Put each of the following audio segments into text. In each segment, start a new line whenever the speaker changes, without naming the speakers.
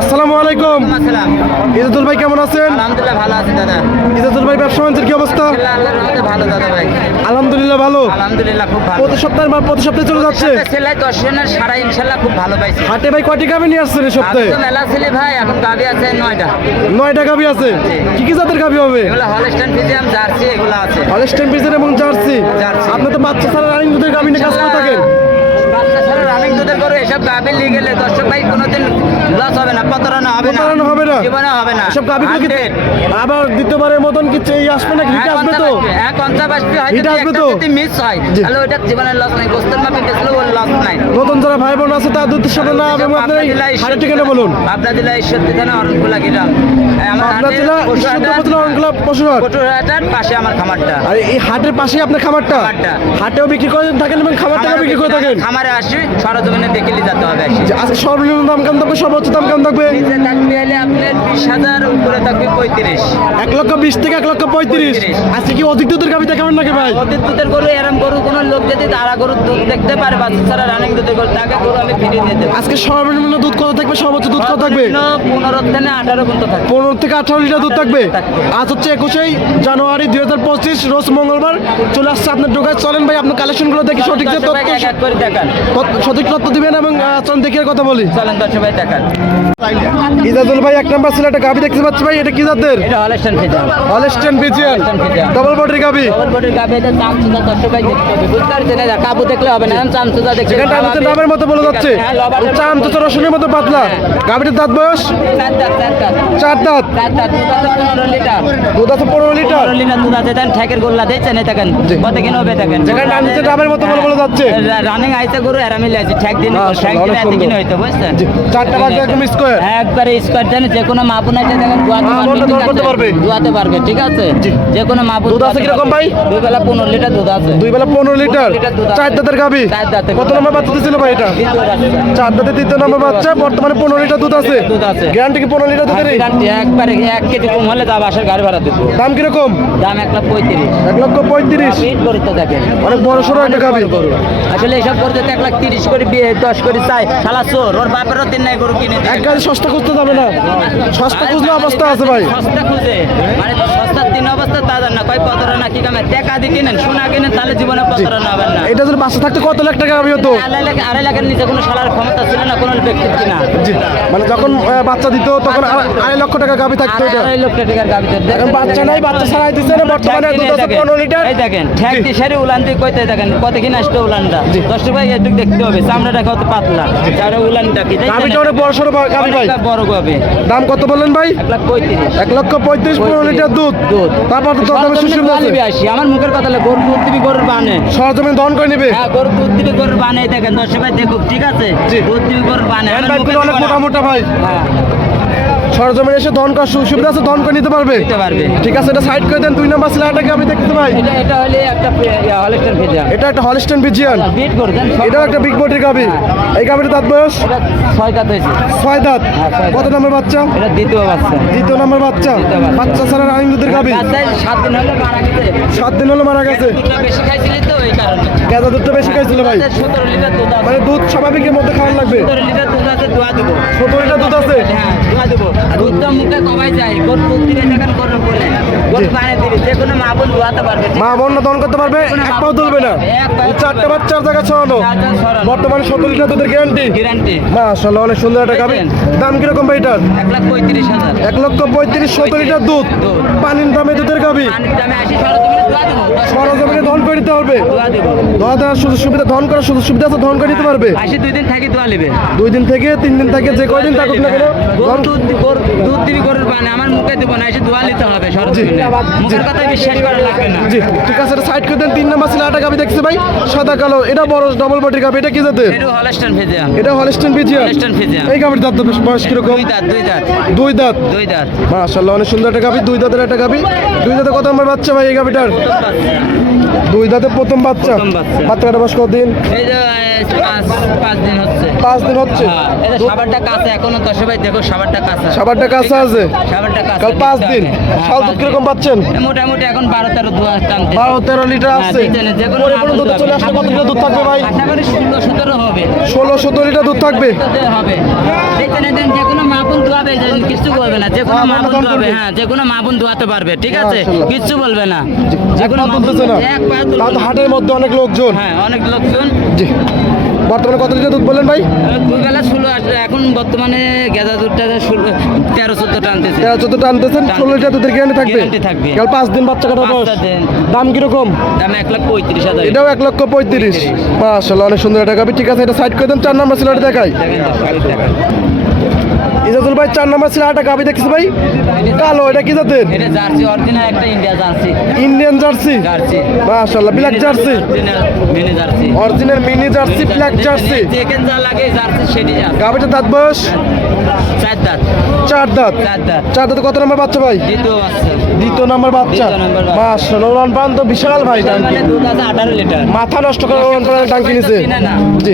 আসসালামু আলাইকুম। ইজাজুল ভাই কেমন আছেন?
আলহামদুলিল্লাহ ভালো আছি দাদা।
ইজাজুল ভাই ব্যবসা বাণিজ্যের কি অবস্থা?
ভালো দাদা ভাই।
আলহামদুলিল্লাহ ভালো।
আলহামদুলিল্লাহ খুব ভালো।
প্রতি সপ্তাহে বা প্রতি সপ্তাহে চলে যাচ্ছে?
সেলাই দশ জনের সারা ইনশাল্লাহ খুব ভালো পাইছি।
হাটে ভাই কয়টি গাভি নিয়ে আসছেন এই সপ্তাহে?
তো মেলা ছেলে ভাই এখন গাবি আছে নয়টা।
নয়টা গাভি আছে? কি কি জাতের গাভি হবে?
এগুলো হলস্টাইন ফিজিয়াম জার্সি এগুলো আছে।
হলস্টেন পিজের এবং জার্সি। আপনি তো বাচ্চা ছাড়া রানিং দুধের গাভি নিয়ে কাজ করে থাকেন।
দুধের করে এসব নিয়ে গেলে দর্শক ভাই কোনোদিন লস হবে না প্রতারণা হবে না।
প্রতারণা হবে না?
জীবনে হবে না।
গাভি কি আবার দ্বিতীয়বারের মতন কি এই আসবে নাকি? হিট আসবে তো?
এক পঞ্চাশ আসবে হয়তো
আসবে তো?
যদি মিস হয় তাহলে ওটা জীবনের লস নাই। গোস্তের মাপে বেচলেও ওর লস নাই।
নতুন যারা ভাই বোন আছে আপনার এবং আপনার এই হাটের ঠিকানা বলুন।
পাবনা জেলা ঈশ্বরদী থানা অরণকুলা গ্রাম আমার
পাবনা
হাটে
জেলা ঈশ্বরদী উপজেলা অরণকুলা পশুহাট।
পটুরহাটার পাশে আমার খামারটা।
আর এই হাটের পাশেই আপনার খামারটা। হাটেও বিক্রি করে থাকেন এবং খামার থেকে বিক্রি করে থাকেন?
খামারে আসি সরজমিনে দেখে নিয়ে যেতে হবে
আজকে সর্বনিম্ন দাম কেমন থাকবে? সর্বোচ্চ দাম কেমন থাকবে?
থাকবে হলে আপনার বিশ হাজার উপরে থাকবে পঁয়ত্রিশ।
এক লক্ষ বিশ থেকে এক লক্ষ পঁয়ত্রিশ। আজকে কি অধিক দুধের গাভি দেখাবেন নাকি ভাই?
ওদের দুধের গরু এরম গরু কোনো লোক যদি তারা গরুর দুধ দেখতে পারে বাচ্চা ছাড়া রানিং দুধের গরু তাকে গরু আমি ফিরিয়ে দেবো।
আজকে সর্বনিম্ন দুধ কত থাকবে? সর্বোচ্চ দুধ কত থাকবে?
পনেরো থেকে আঠারো পর্যন্ত থাকবে।
পনেরো থেকে আঠারো লিটার দুধ থাকবে। আজ হচ্ছে একুশেই জানুয়ারি দুই হাজার পঁচিশ রোজ মঙ্গলবার। চলে আসছে আপনার চলেন ভাই আপনার কালেকশনগুলো দেখি সঠিক যে তথ্য- সঠিক তথ্য দিবেন এবং আহ, চলেন দেখি কথা বলি।
চলেন দর্শক ভাই দেখান।
ইজাজুল ভাই এক নাম্বার ছিল একটা গাভি দেখতে পাচ্ছি ভাই এটা কি জাতের?
এটা Holstein
Holstein
Holstein Friesian।
Double বডির গাভি
ডবল বডির গাবে এটা সুদা দর্শক ভাই দেখতে হবে। বুঝতে পারছেন না কাবু দেখলে হবে না চাম সুদা দেখতে
সেখানটা আমাদের নামের মতো বলে যাচ্ছে।
হ্যাঁ
চাম তো রসুনের মতো পাতলা। গাভিটার দাঁত বয়স?
চার দাঁত চার দাঁত। দুধ আছে পনেরো লিটার।
দুধ আছে লিটার।
দুধ আছে দেন ঠেকের গোল্লা দিচ্ছেন এই দেখেন। কত কিনে হবে দেখেন।
যেখানে নামের মতো বলে বলে যাচ্ছে
রানিং আইতে গরু এরা আছে দিন দিন
অনেক
এত
সুন্দর।
কিনে হইতো বুঝছেন?
চারটা বাচ্চা একদম স্কোয়ার
একবারে স্কোয়ার দেন যে কোনো মাপুন আছে দেখেন দুয়াতে
হ্যাঁ,
পারবে
মনটা
ঠিক
দর করতে
আছে?
পারবে।
ঠিক আছে? যে কোনো মাপুন
দুধ আছে কীরকম ভাই?
দুই বেলা পনেরো লিটার দুধ আছে।
দুই বেলা পনেরো লিটার।
লিটার দুধ আছে।
চার দাঁতের গাভি। কত নম্বর বাচ্চা দিছিল ভাই এটা? চার দাঁতের তৃতীয় নম্বর বাচ্চা বর্তমানে পনেরো লিটার দুধ আছে।
দুধ আছে।
গ্যারান্টি কি পনেরো লিটার দুধের
একবারে এক কেজি কম হলে তা বাসার গাড়ি ভাড়া দেবো
দাম কীরকম?
দাম এক লাখ পঁয়ত্রিশ।
এক লক্ষ পঁয়ত্রিশ?
গরু
অনেক বড় সড়ো একটা গাভি।
আসলে এইসব গরু যদি এক লাখ তিরিশ করে দশ করে চাই। শালা চোর ওর বাপেরও তিন নাই গরু কিনে
এক গাড়ি সস্তা খুঁজতে যাবে না। সস্তা খুঁজলে অবস্থা আছে ভাই।
সস্তা খুঁজে। মানে সস্তার দিন অবস্থা তা না। কয় প্রতারণা কি কামে? টাকা দিয়ে কিনেন সোনা কিনেন তাহলে জীবনে প্রতারণা হবেন না।
এটা যদি বাচ্চা থাকতে কত লাখ টাকা গাভি হতো
আড়াই লাখের নিচে কোনো সালার ক্ষমতা ছিল না কোনো ব্যক্তির কিনা
মানে যখন বাচ্চা দিত তখন আড়াই- লক্ষ টাকা থাকতো
আড়াই লক্ষ টাকার গাবিতে
এখন বাচ্চা নাই বাচ্চা ছাড়াই দিচ্ছে না বর্তমানে দুধ আছে পনেরো লিটার।
এই দেখেন ঠ্যাক। সারি উলান দিয়ে কইতে দেখেন কত কিনা আসতো উলানটা দশ টাকা একটু দেখতে হবে চামড়াটা কত পাতলা। আর উলানটা কি দেখছেন?
অনেক বড় ভাই।
গাবে
দাম কত বললেন ভাই?
এক
লক্ষ পঁয়ত্রিশ পনেরো লিটার দুধ।
দুধ।
তারপর তো দরদামে সুশীল আছে।
আসি। আমার মুখের কথা লাগে গরুর দুধ দিবি গরুর বানে।
সরজমে দহন করে নিবে?
হ্যাঁ গরুর দুধ দিবি গরুর বানে। দেখেন দর্শক ভাই দেখুক ঠিক আছে। দুধ দিবি গরুর বানে।
অনেক মোটা মোটা ভাই।
হ্যাঁ।
সরজমিন এসে করার সুবিধা আছে দহন করে নিতে পারবে?
দিতে পারবে।
ঠিক আছে এটা সাইড করে দেন দুই নাম্বার সিলারটাকে আমি দেখতে ভাই
এটা এটা হলে একটা হলেস্টার ভেজা
এটা একটা হলিস্টেন বিজিয়ান
বিট করে দেন
এটাও একটা বিগ বডির গাভি। এই গাভির দাঁত বয়স?
ছয় দাঁত হয়েছে।
ছয় দাঁত।
হ্যাঁ,
কত। নম্বর বাচ্চা?
এটা দ্বিতীয় বাচ্চা।
দ্বিতীয় নম্বর বাচ্চা?
বাচ্চা।
ছাড়া রানিং দুধের
বাচ্চায় সাত দিন হলে মারা গেছে।
সাত দিন হলো মারা গেছে?
দুধটা বেশি খাইছিলি তো এই কারণে।
গেঁদা দুধটা বেশি খাইছিল ভাই।
সতেরো লিটার দুধ
মানে দুধ স্বাভাবিকের মধ্যে খাওয়ান লাগবে।
সতেরো লিটার দুধ আছে দোয়া দেবো।
সতেরো লিটার দুধ আছে?
হ্যাঁ দোয়া দেবো। মুখে যায় বলে গরু পানি দিবি যে কোনো মা বোন দোয়াতে পারবে
মা বোন না দহন করতে পারবে এক পাও তুলবে না।
এক পাও
এই চারটে বাচ্চার জায়গা ছড়ানো। বর্তমানে সতেরো লিটার দুধের গ্যারান্টি
গ্যারান্টি
মাশাআল্লাহ অনেক সুন্দর একটা গাভি দাম কীরকম ভাই এটার?
এক লাখ পঁয়ত্রিশ হাজার।
এক লক্ষ পঁয়ত্রিশ সতেরো লিটার দুধ।
দুধ।
পানির দামে দুধের গাভি
পানির দামে আসি সরজমিনে দোয়া দেবো।
সরজমিনে দহন করে নিতে হবে
দোয়া
দেওয়ার সুযোগ সুবিধা দহন করার সুযোগ সুবিধা আছে দহন করে নিতে পারবে।
দুই দিন থাকি দোয়া নেবে।
দুই দিন থেকে তিন দিন থেকে যে কয়দিন থাকুক না কেন
গরু দুধ দিবি গরুর পানি আমার মুখে দেবো না এসে দোয়া নিতে হবে সরজমিনে মুখের কথা বিশ্বাস করা লাগবে না।
জি। ঠিক আছে সাইড করে দেন। তিন নাম্বার ছিল আটা গাভি দেখছে ভাই। সাদা কালো। এটা বড় ডবল বডির গাভি এটা কি জাতের?
এটা হলস্টান ভেজা
এটা হলিস্টেন বিজিয়া
হলস্টান ভেজা
এই গাভির দাঁত বেশ বয়স কীরকম?
দুই দাঁত দুই দাঁত।
দুই দাঁত?
দুই দাঁত।
মাশাআল্লাহ অনেক সুন্দর একটা গাভি দুই দাঁতের একটা গাভি দুই দাঁতে কত নম্বর বাচ্চা ভাই এই গাভিটার দুই দাঁতে প্রথম বাচ্চা। বাচ্চাটা বয়স কতদিন?
এই যে পাঁচ দিন হচ্ছে।
পাঁচ দিন হচ্ছে।
হ্যাঁ, সাবারটা কাছে এখনও দশ ভাই দেখো সাবারটা কাছে
সাবারটা কাছে আছে
কাছে
কাল পাঁচ দিন।
পাঁচ
দুধ কীরকম পাচ্ছেন?
মোটামুটি এখন বারো তেরো
বারো তেরো লিটার
হ্যাঁ,
আছে। দুধ চলে। আসলে কত লিটার দুধ থাকবে ভাই?
ষোলো সতেরো হবে।
ষোলো সতেরো লিটার দুধ থাকবে?
হবে। যে কোনো মাপুন দোয়া ধোয়াবে যে কিছু বলবে না। যে কোনো
হ্যাঁ,
মা
আমরা
বোন
দান
ধোয়াবে
করব।
হ্যাঁ যে কোনো মা বোন ধোয়াতে পারবে ঠিক আছে। কিচ্ছু বলবে না। যে কোনো
হাটের মধ্যে অনেক লোকজন।
হ্যাঁ অনেক লোকজন।
জি। বর্তমানে কত লিটার দুধ বললেন ভাই?
দুই বেলা ষোলো এখন বর্তমানে গেঁদা দুধটা তেরো চোদ্দ টানতেছে
তেরো চোদ্দ টানতেছেন ষোলো লিটার দুধের গ্যারান্টি থাকবে?
থাকবে।
কাল পাঁচ দিন বাচ্চা কাটা বয়স? দাম কীরকম?
দাম এক লক্ষ পঁয়ত্রিশ হাজার।
এটাও এক লক্ষ পঁয়ত্রিশ। মাসাল্লাহ অনেক সুন্দর একটা গাবি। ঠিক আছে এটা সাইড করে দেন চার নাম্বার সিলাটি দেখাই। ইজাজুল ভাই চার নাম্বার সিলাটা গাবি দেখছি ভাই। কালো এটা কি জাতের?
এটা জার্সি অরিজিনাল একটা India jersey.
Indian jersey?
Jersey.
মাশাল্লাহ black jersey?
Mini jersey.
Original mini jersey black jersey
যেখানে যা লাগে জার্সি সেটি জার্সি।
গাবিটার দাঁত বয়স? চার দাঁত।
চার দাঁত?
চার দাঁত। কত নাম্বার বাচ্চা ভাই?
দ্বিতীয় বাচ্চা।
দ্বিতীয় নাম্বার বাচ্চা। মাশাল্লাহ ওলান পান তো বিশাল ভাই
মানে দুধ আছে আঠারো লিটার।
মাথা নষ্ট করে ওলান পান টাঙ্কি নিছে। জি।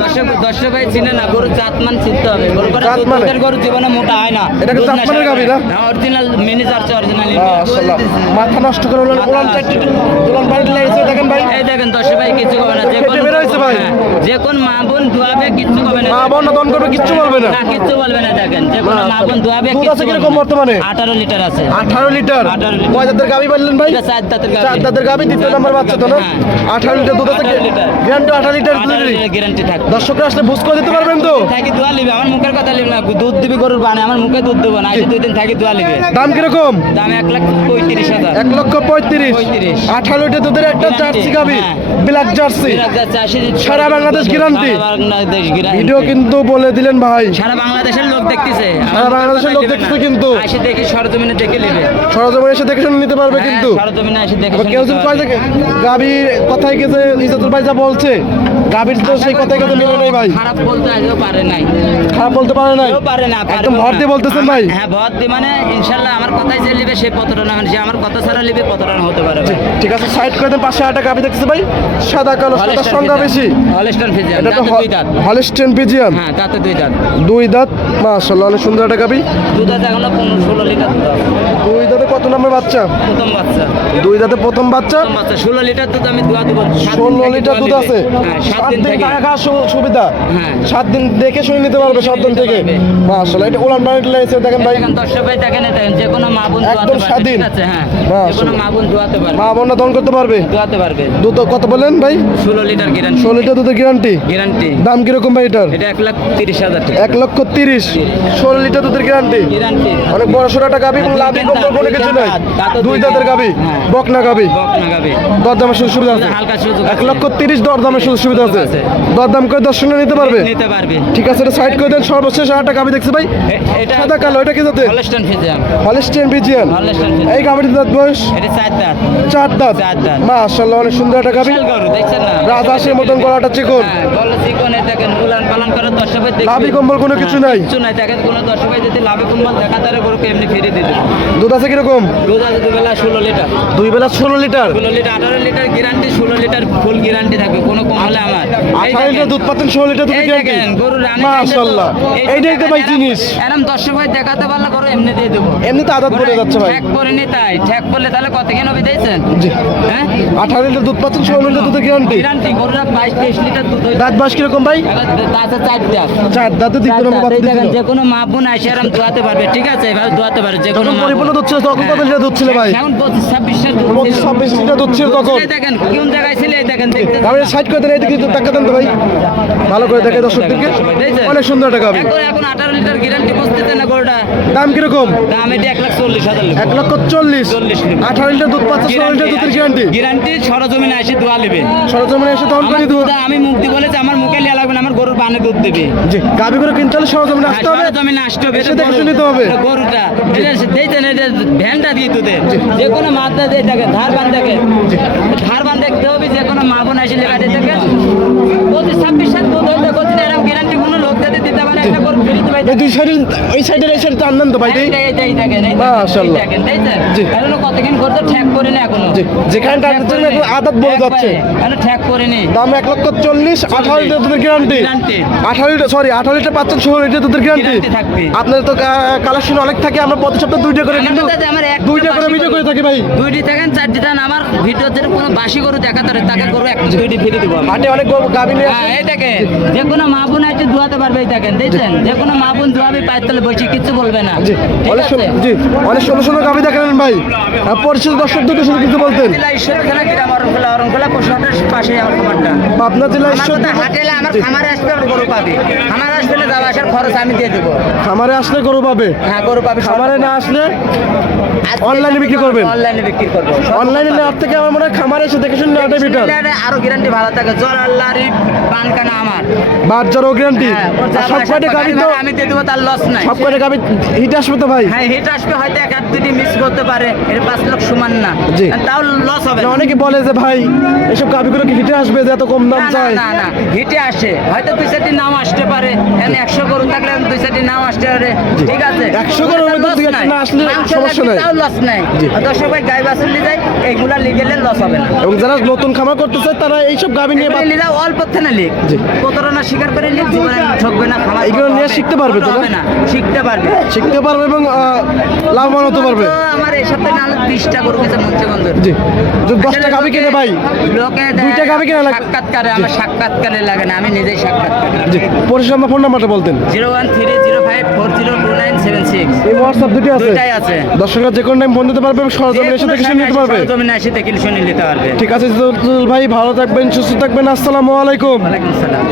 দর্শক দর্শক ভাই চিনে না গরু জাতমান চিনতে হবে। গরু করে
মানে?
গরু জীবনে মোটা হয় না।
এটা কি
দুধ
জাত মানের না?
অরিজিনাল মিনি জার্সি অরিজিনাল
মাশাল্লাহ মাথা নষ্ট করে ওলান ওলান চারটি ওলান পানি লাগিয়েছে দেখেন ভাই।
এই দেখেন দর্শক ভাই কিছু হবে না যে
কেটে বের হয়েছে ভাই।
হ্যাঁ, যে কোন মা বোন ধোয়াবে কিচ্ছু হবে না
মা বোন দন করবে কিচ্ছু বলবে না।
না কিচ্ছু বলবে না দেখেন। যে কোন মা বোন ধোয়াবে
দুধ আছে কীরকম বর্তমানে?
আঠারো লিটার আছে।
আঠারো লিটার?
18 লিটার।
কয় দাঁতের গাবি পারলেন ভাই?
চার দাঁতের গাভী।
চার দাঁতের গাবি দ্বিতীয় নাম্বার বাচ্চা তো না?
হ্যাঁ।
আঠারো লিটার দুধ আছে গ্যারান্টি আঠারো লিটার
গ্যারান্টি থাকবে।
দর্শকরা আসলে বুঝ করে দিতে পারবেন তো?
থাকি দোয়া লিবে আমার মুখের কথা লিবে না। দুধ দিবি গরুর বানে আমার মুখে দুধ দেবো না দুই দিন থাকি দোয়া লিবে।
দাম কীরকম?
দাম এক লাখ পঁয়ত্রিশ হাজার।
এক লক্ষ পঁয়ত্রিশ।
পঁয়ত্রিশ।
আঠারো লিটার দুধের একটা জার্সি গাবি
হ্যাঁ।
Black jersey. সারা বাংলাদেশ guarantee। ভিডিও কিন্তু বলে দিলেন ভাই।
সারা বাংলাদেশের লোক দেখতেছে।
সারা বাংলাদেশের লোক দেখতেছে কিন্তু।
এসে দেখি সরজমিনে দেখে নেবে।
সরজমিনে এসে দেখে শুনে নিতে পারবে কিন্তু।
হ্যাঁ, সরজমিনে এসে দেখে
কেউ যদি গাবির কথাই গেছে ইজাতুল ভাই যা বলছে গাবির তো সেই কথা মিলে নেই ভাই।
খারাপ বলতে আজও পারে নাই।
খারাপ বলতে পারে নাই?
পারে না
একদম ভর দিয়ে বলতেছেন ভাই।
হ্যাঁ ভর দিয়ে মানে ইনশাল্লাহ আমার কথাই যে সে পতরানা মানে সে আমার কথা ছাড়া পতরানা হতে পারে
ঠিক আছে সাইড করে দেন গাবি দেখতেছে ভাই। সাদা কালো সাদা সংখ্যা বেশি।
হলস্টাইন ফিজিয়ান,
এটা তো
দুই দাঁত।
হলিস্টেন
হ্যাঁ দুই দাঁত।
দুই দাঁত? মাশাআল্লাহ অনেক সুন্দর একটা
আছে এখনও পনেরো ষোলো লিটার দুধ আছে।
দুই দাঁতে কত নম্বর বাচ্চা?
প্রথম বাচ্চা।
দুই দাঁতে প্রথম বাচ্চা?
প্রথম বাচ্চা ষোলো লিটার দুধ আমি দোয়া দেবো। সাত দিন
ষোলো লিটার দুধ আছে?
হ্যাঁ দিন থাকা
সুবিধা। সাত দিন দেখে শুনে নিতে পারবে সাত দিন থেকে। মাশাআল্লাহ এটা উলান বাড়ি লাইছে দেখেন ভাই।
দর্শক ভাই দেখেন এটা, যে কোনো মা বোন
একদম স্বাধীন।
হ্যাঁ যে কোনো মা বোন দোয়াতে পারবে।
মা বোনরা দন করতে পারবে?
দোয়াতে পারবে।
দুধ কত বললেন ভাই?
ষোলো লিটার গ্যারান্টি
ষোলো লিটার দুধের গ্যারান্টি
গ্যারান্টি
দাম কীরকম ভাই এটার?
এটা এক লাখ তিরিশ হাজার টাকা।
এক লক্ষ তিরিশ। ষোলো লিটার দুধের গ্যারান্টি
গ্যারান্টি
অনেক বড় সড়ো একটা গাবি এবং লাভি কম কোনো কিছু নাই। দুই দাঁতের গাবি
হ্যাঁ।
বকনা গাবি।
বক না
দরদামের সুযোগ সুবিধা আছে।
হালকা সুযোগ
এক লক্ষ তিরিশ দরদামের সুযোগ সুবিধা আছে।
আছে।
দরদাম করে দর্শনে নিতে পারবে?
নিতে পারবে।
ঠিক আছে এটা সাইড করে দেন সর্বশেষ একটা গাবি দেখছি ভাই।
এটা
সাদা কালো এটা কি যাতে
Holstein Friesian
Holstein Friesian
Holstein
এই
ফিজিয়ান
দাঁত বয়স?
এটা চার দাঁত।
চার দাঁত। মাশাআল্লাহ অনেক সুন্দর একটা গাবি
দেখছেন না?
মতন গলাটা চিকন।
হ্যাঁ গলা চিকন দেখেন উলান পালন করে দর্শক ভাই দেখবে
লাভি কম্বল কোনো কিছু
হ্যাঁ,
নাই।
কিছু নাই দেখেন কোনো দর্শক ভাই যদি লাভি কম্বল দেখা তারে গরুকে এমনি ফিরে দেবে।
দুধ আছে কীরকম?
দুধ আছে দুবেলা ষোলো লিটার।
দুই বেলা ষোলো লিটার?
ষোলো লিটার আঠারো লিটার গ্যারান্টি ষোলো লিটার ফুল গ্যারান্টি থাকবে। কোনো কম হলে
আঠারো লিটার দুধ পাচ্ছেন ষোলো লিটার দুধ
এই দেখেন গরুর রানী
মাশাআল্লাহ এইটাই তো ভাই জিনিস।
এরম দর্শক ভাই দেখাতে পারলে গরু এমনি দিয়ে দেবো।
এমনি তো আদাত পড়ে যাচ্ছে ভাই।
ঠেক করে তাই। ঠেক করলে তাহলে কত কেন দিয়েছেন? হ্যাঁ?
আঠারো লিটার দুধ পাচ্ছেন ষোলো লিটার দুধের গ্যারান্টি
গ্যারান্টি গরুরা বাইশ তেইশ লিটার দুধ
দাঁত বাস কীরকম ভাই?
তাতে চারটা
চার দাঁতে। দ্বিতীয় নম্বর বাচ্চা
দেখেন যে কোনো মা বোন আসে আরাম দোয়াতে পারবে ঠিক আছে? এভাবে দোয়াতে পারবে যে কোনো
তখন
মা
পরিপূর্ণ দুধ ছিল তখন কত লিটার দুধ ছিল ভাই?
এখন পঁচিশ ছাব্বিশের দুধ
পঁচিশ
ছিল।
ছাব্বিশ লিটার দুধ ছিল তখন।
দেখেন কোন জায়গায় ছিল? দেখেন দেখতে
সাইড করে একটু টাকা দেন তো ভাই। ভালো করে দেখে দর্শকদেরকে। অনেক সুন্দর একটা গাবি
এখন আঠারো লিটার গ্যারান্টি বসতেছে না গরুটা?
দাম কীরকম?
দাম এটি এক লাখ চল্লিশ হাজার
এক লক্ষ চল্লিশ। আঠারো লিটার দুধ পাচ্ছে ষোলো লিটার দুধের গ্যারান্টি
গ্যারান্টি সরজমিনে আসে দোয়া নেবে।
সরজমিনে এসে তখন করে দিব
আমি মুক্তি বলেছি আমার মুখে লিয়া লাগবে না আমার গরুর বানে দুধ দেবে।
জি গাবি করে কিনতে হলে সরজমিনে আসতে হবে।
সরজমিনে আসতে হবে
এসে দেখে নিতে হবে।
গরুটা। এটা দিয়েছেন এটা ভ্যানটা দিয়ে দুধে। যে কোনো মাত্রা দিয়ে দেখেন ধার বান থাকে ধার বান দেখতে হবে যে কোনো মা বোন আসে লেখা দিয়ে দেখেন। পঁচিশ ছাব্বিশ সাত গরু
দুই সাইডের এই সাইডের এই সাইডে টান তো ভাই এই
এই এই দেখেন এই
মাশাআল্লাহ। জি।
এখনও কতক্ষণ করতে ঠ্যাক করে না এখনও।
জি, যেখানে টানতে চান এখন আদাত বলে যাচ্ছে।
এখনও ঠ্যাক করে নি
দাম এক লক্ষ চল্লিশ আঠারো লিটার দুধের গ্যারান্টি আঠারো লিটার সরি আঠারো লিটার পাচ্ছেন ষোলো লিটার দুধের গ্যারান্টি আপনাদের তো কালেকশন অনেক থাকে আমরা প্রতি সপ্তাহে দুইটা করে কিন্তু
এক
দুইটা করে ভিডিও করে থাকি ভাই।
দুইটি থাকেন চারটি থাকেন আমার ভিডিওতে কোনো বাসি গরু দেখাতে পারে তাকে গরু এক দুইটি ফিরে দিব
হাটে অনেক গাবি নিয়ে
এই দেখেন। যে কোনো মা বোন আছে দুয়াতে পারবে দেখেন দেখছেন? যে কোনো মা বোন দুয়াবে পায়ের তলে বসে কিচ্ছু বলবে না।
জি অনেক সুন্দর জি অনেক সুন্দর সুন্দর গাভি দেখালেন ভাই। পরিচিত দর্শকদের শুধু কিছু বলতেন।
ঈশ্বরখানা গ্রাম অরণখোলা অরণখোলা পশুহাটের পাশে আমার খামারটা।
পাবনা জেলা ঈশ্বর
হাটেলে আমার খামারে আসবে গরু পাবে। খামারে আসবে না যাওয়া আসার খরচ আমি দিয়ে দেবো।
খামারে আসলে গরু পাবে?
হ্যাঁ গরু পাবে
খামারে না আসলে অনলাইনে বিক্রি করবেন?
অনলাইনে বিক্রি করব।
অনলাইনে নেওয়ার থেকে আমার মনে হয় খামারে এসে দেখে শুনে নেওয়াটাই বেটার
আরও গ্যারান্টি ভালো থাকে। জল আল্লাহ আল্লাহর পানকানা আমার।
গ্যারান্টি
হ্যাঁ,
সব কয়টা গাভি তো
আমি দিয়ে দেবো তার লস নাই।
সব কয়টা গাভি হিট আসবে তো ভাই?
হ্যাঁ হিট আসবে হয়তো এক আধ দুটি মিস করতে পারে। এর পাঁচ সমান না।
জি।
তাও লস হবে।
অনেকে বলে যে ভাই এসব গাভিগুলো কি হিটে আসবে যে এত কম দাম
না, না
চাই?
না না হিটে আসে। হয়তো দুই চারটি নাম আসতে পারে। এখানে একশো গরু থাকলে দুই চারটি নাম আসতে পারে। ঠিক আছে?
100 গরুর মধ্যে দুই চারটি না আসলে সমস্যা নাই।
তাও লস নাই। দর্শক ভাই গাই নিয়ে যায় এইগুলা লিগেলে লস হবে না।
এবং যারা নতুন খামার করতে চায় তারা এইসব গাভি নিয়ে
অল্প। প্রতারণা স্বীকার করে লিখ জীবনে ঠকবে না খামার
এইগুলো নিয়ে শিখতে পারবে তো না?
শিখতে পারবে।
শিখতে পারবে এবং লাভবান হতে পারবে।
আমার এই সপ্তাহে নাহলে বিশটা গরু গেছে
জি। দশটা কিনে ভাই।
লোকে
দুইটা গাভী কেনা লাগবে?
সাক্ষাৎকারে আমার সাক্ষাৎকারে লাগে না আমি নিজেই সাক্ষাৎকারে
জি। পরিশ্রম ফোন নাম্বারটা বলতেন।
Zero one three zero five four zero two nine seven six.
এই হোয়াটসঅ্যাপ দুটি আছে।
দুইটাই আছে।
দর্শকরা যে কোনো টাইম ফোন দিতে পারবে এবং সরজমিনে এসে দেখে নিতে পারবে।
এসে দেখে নিতে পারবে।
ঠিক আছে ভাই ভালো থাকবেন সুস্থ থাকবেন। আসসালামু আলাইকুম।
ওয়ালাইকুম আসসালাম।